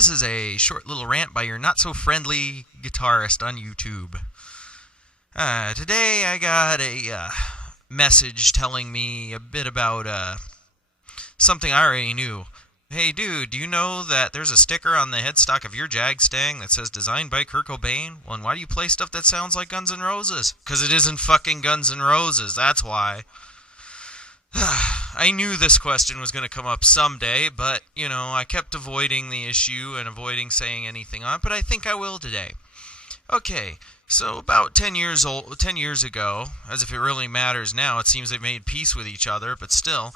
This is a short little rant by your not-so-friendly guitarist on YouTube. Today I got a message telling me a bit about something I already knew. Hey dude, do you know that there's a sticker on the headstock of your jag-stang that says designed by Kurt Cobain? Well, and why do you play stuff that sounds like Guns N' Roses? 'Cause it isn't fucking Guns N' Roses, that's why. I knew this question was going to come up someday, but, I kept avoiding the issue and avoiding saying anything on it, but I think I will today. Okay, so about 10 years ago, as if it really matters now, it seems they've made peace with each other, but still,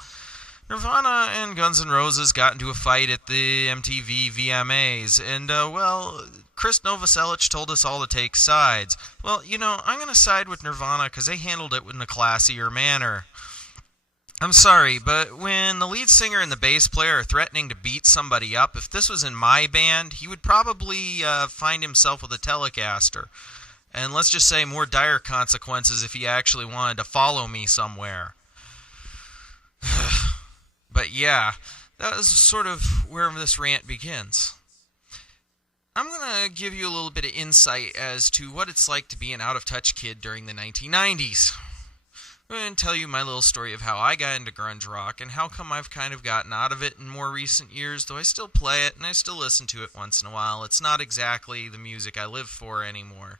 Nirvana and Guns N' Roses got into a fight at the MTV VMAs, and, Chris Novoselic told us all to take sides. Well, I'm going to side with Nirvana because they handled it in a classier manner. I'm sorry, but when the lead singer and the bass player are threatening to beat somebody up, if this was in my band, he would probably find himself with a Telecaster. And let's just say more dire consequences if he actually wanted to follow me somewhere. But yeah, that is sort of where this rant begins. I'm going to give you a little bit of insight as to what it's like to be an out-of-touch kid during the 1990s. I'm going to tell you my little story of how I got into grunge rock and how come I've kind of gotten out of it in more recent years, though I still play it and I still listen to it once in a while. It's not exactly the music I live for anymore.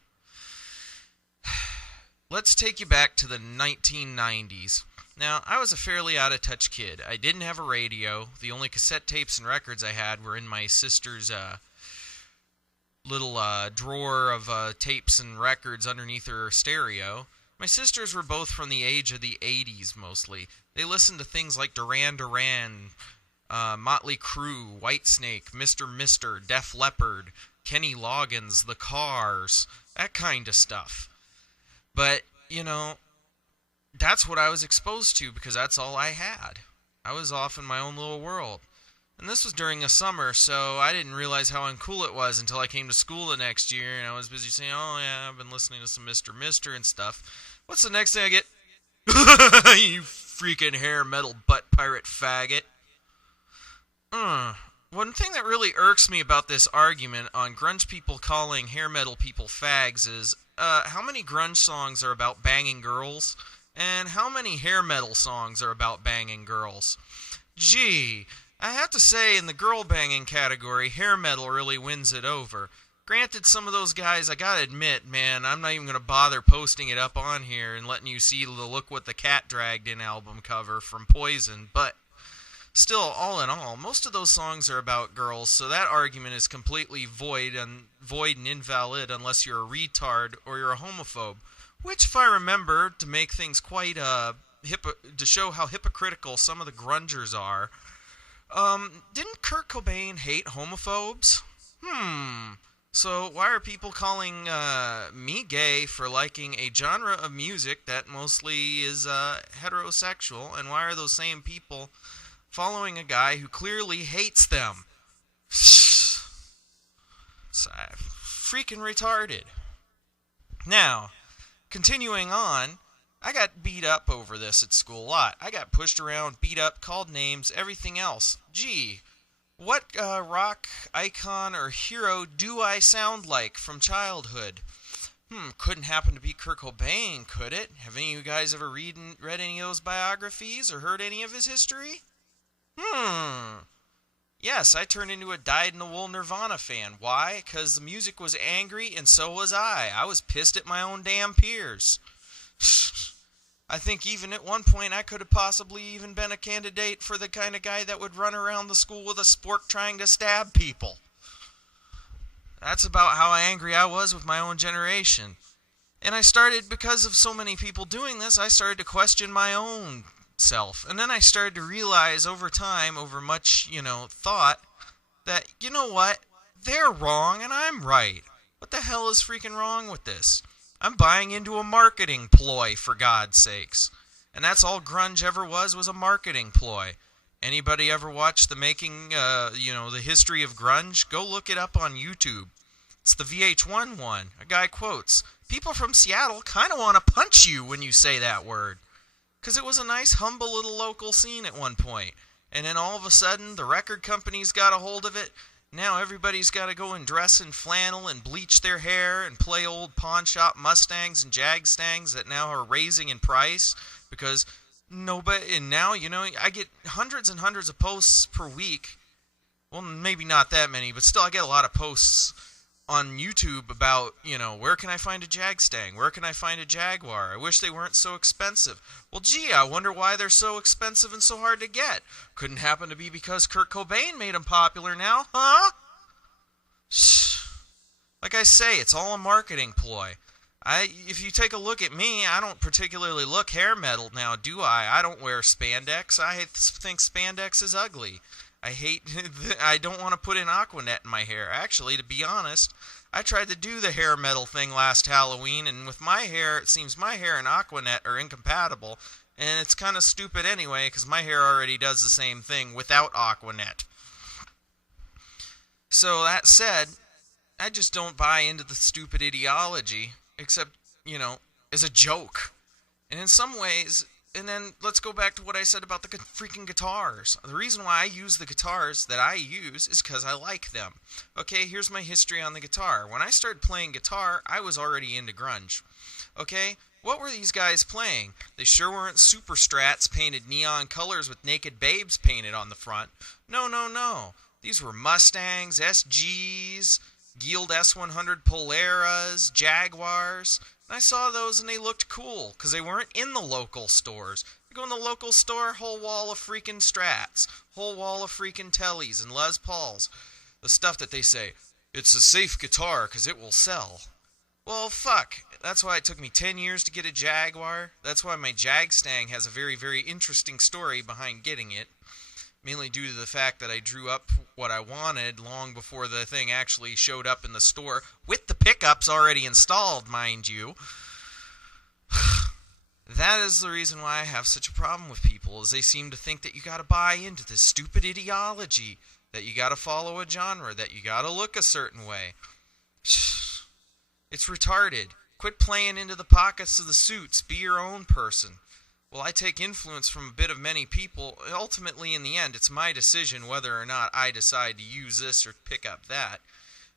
Let's take you back to the 1990s. Now, I was a fairly out-of-touch kid. I didn't have a radio. The only cassette tapes and records I had were in my sister's little drawer of tapes and records underneath her stereo. My sisters were both from the age of the 80s, mostly. They listened to things like Duran Duran, Motley Crue, Whitesnake, Mr. Mister, Def Leppard, Kenny Loggins, The Cars, that kind of stuff. But, that's what I was exposed to because that's all I had. I was off in my own little world. And this was during the summer, so I didn't realize how uncool it was until I came to school the next year, and I was busy saying, oh yeah, I've been listening to some Mr. Mister and stuff. What's the next thing I get? You freaking hair metal butt pirate faggot. One thing that really irks me about this argument on grunge people calling hair metal people fags is, how many grunge songs are about banging girls, and how many hair metal songs are about banging girls? Gee, I have to say, in the girl-banging category, hair metal really wins it over. Granted, some of those guys, I gotta admit, man, I'm not even gonna bother posting it up on here and letting you see the Look What the Cat Dragged In album cover from Poison, but still, all in all, most of those songs are about girls, so that argument is completely void and invalid unless you're a retard or you're a homophobe, which, if I remember, to make things quite, to show how hypocritical some of the grungers are, didn't Kurt Cobain hate homophobes? So why are people calling me gay for liking a genre of music that mostly is heterosexual, and why are those same people following a guy who clearly hates them? It's freaking retarded. Now, continuing on, I got beat up over this at school a lot. I got pushed around, beat up, called names, everything else. Gee, what rock icon or hero do I sound like from childhood? Couldn't happen to be Kurt Cobain, could it? Have any of you guys ever read any of those biographies or heard any of his history? Yes, I turned into a dyed-in-the-wool Nirvana fan. Why? 'Cause the music was angry and so was I. I was pissed at my own damn peers. I think even at one point I could have possibly even been a candidate for the kind of guy that would run around the school with a spork trying to stab people. That's about how angry I was with my own generation. And I started, because of so many people doing this, I started to question my own self. And then I started to realize over time, over much, thought, that, you know what? They're wrong and I'm right. What the hell is freaking wrong with this? I'm buying into a marketing ploy, for God's sakes. And that's all grunge ever was a marketing ploy. Anybody ever watch the making, the history of grunge? Go look it up on YouTube. It's the VH1 one. A guy quotes, "People from Seattle kind of want to punch you when you say that word." Because it was a nice, humble little local scene at one point. And then all of a sudden, the record companies got a hold of it. Now everybody's got to go and dress in flannel and bleach their hair and play old pawn shop Mustangs and jag-stangs that now are raising in price because nobody. And now, I get hundreds and hundreds of posts per week. Well, maybe not that many, but still I get a lot of posts on YouTube about, where can I find a jag-stang? Where can I find a Jaguar? I wish they weren't so expensive. Well, gee, I wonder why they're so expensive and so hard to get. Couldn't happen to be because Kurt Cobain made them popular now, huh? Like I say, it's all a marketing ploy. If you take a look at me, I don't particularly look hair metal now, do I? I don't wear spandex. I think spandex is ugly. I don't want to put in Aquanet in my hair. Actually, to be honest, I tried to do the hair metal thing last Halloween, and with my hair, it seems my hair and Aquanet are incompatible, and it's kind of stupid anyway, because my hair already does the same thing without Aquanet. So that said, I just don't buy into the stupid ideology, except, as a joke. And in some ways, and then let's go back to what I said about the freaking guitars. The reason why I use the guitars that I use is because I like them. Okay, here's my history on the guitar. When I started playing guitar, I was already into grunge. Okay, what were these guys playing? They sure weren't super strats painted neon colors with naked babes painted on the front. No, no, no. These were Mustangs, SGs, Guild S100 Poleras, Jaguars. And I saw those and they looked cool because they weren't in the local stores. You go in the local store, whole wall of freaking Strats, whole wall of freaking Tellys and Les Pauls. The stuff that they say, it's a safe guitar because it will sell. Well, fuck. That's why it took me 10 years to get a Jaguar. That's why my jag-stang has a very, very interesting story behind getting it. Mainly due to the fact that I drew up what I wanted long before the thing actually showed up in the store, with the pickups already installed, mind you. That is the reason why I have such a problem with people, is they seem to think that you gotta buy into this stupid ideology, that you gotta follow a genre, that you gotta look a certain way. It's retarded. Quit playing into the pockets of the suits. Be your own person. Well, I take influence from a bit of many people. Ultimately, in the end, it's my decision whether or not I decide to use this or pick up that.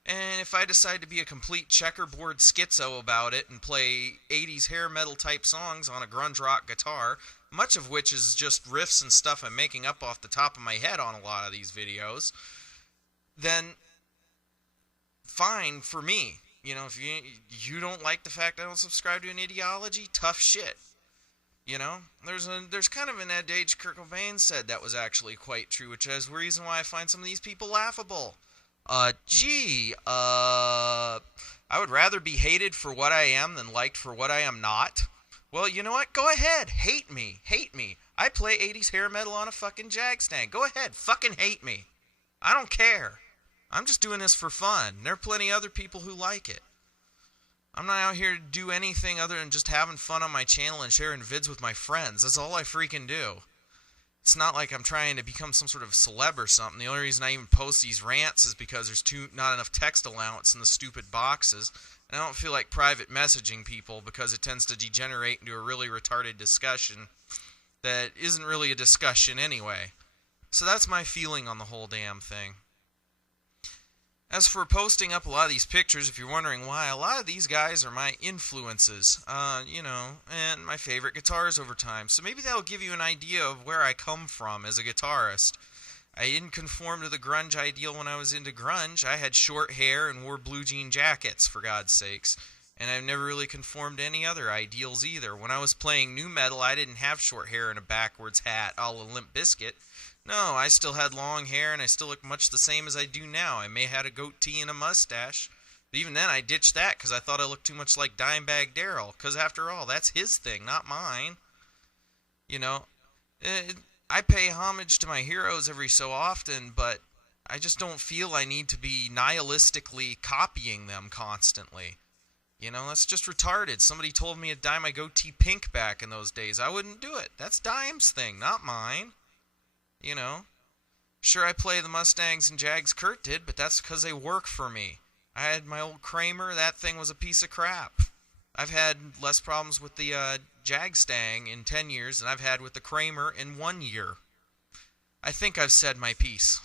And if I decide to be a complete checkerboard schizo about it and play 80s hair metal type songs on a grunge rock guitar, much of which is just riffs and stuff I'm making up off the top of my head on a lot of these videos, then fine for me. If you don't like the fact I don't subscribe to an ideology, tough shit. There's kind of an adage Kurt Cobain said that was actually quite true, which is the reason why I find some of these people laughable. I would rather be hated for what I am than liked for what I am not. Well, you know what? Go ahead. Hate me. Hate me. I play 80s hair metal on a fucking jag-stang. Go ahead. Fucking hate me. I don't care. I'm just doing this for fun. There are plenty of other people who like it. I'm not out here to do anything other than just having fun on my channel and sharing vids with my friends. That's all I freaking do. It's not like I'm trying to become some sort of celeb or something. The only reason I even post these rants is because there's not enough text allowance in the stupid boxes. And I don't feel like private messaging people because it tends to degenerate into a really retarded discussion that isn't really a discussion anyway. So that's my feeling on the whole damn thing. As for posting up a lot of these pictures, if you're wondering why, a lot of these guys are my influences, and my favorite guitars over time. So maybe that'll give you an idea of where I come from as a guitarist. I didn't conform to the grunge ideal when I was into grunge. I had short hair and wore blue jean jackets, for God's sakes. And I've never really conformed to any other ideals either. When I was playing nu metal, I didn't have short hair and a backwards hat a la Limp Bizkit. No, I still had long hair, and I still look much the same as I do now. I may have had a goatee and a mustache. But even then, I ditched that because I thought I looked too much like Dimebag Darrell. Because after all, that's his thing, not mine. I pay homage to my heroes every so often, but I just don't feel I need to be nihilistically copying them constantly. That's just retarded. Somebody told me to dye my goatee pink back in those days. I wouldn't do it. That's Dime's thing, not mine. Sure, I play the Mustangs and Jags Kurt did, but that's because they work for me. I had my old Kramer. That thing was a piece of crap. I've had less problems with the Jag-stang in 10 years than I've had with the Kramer in 1 year. I think I've said my piece.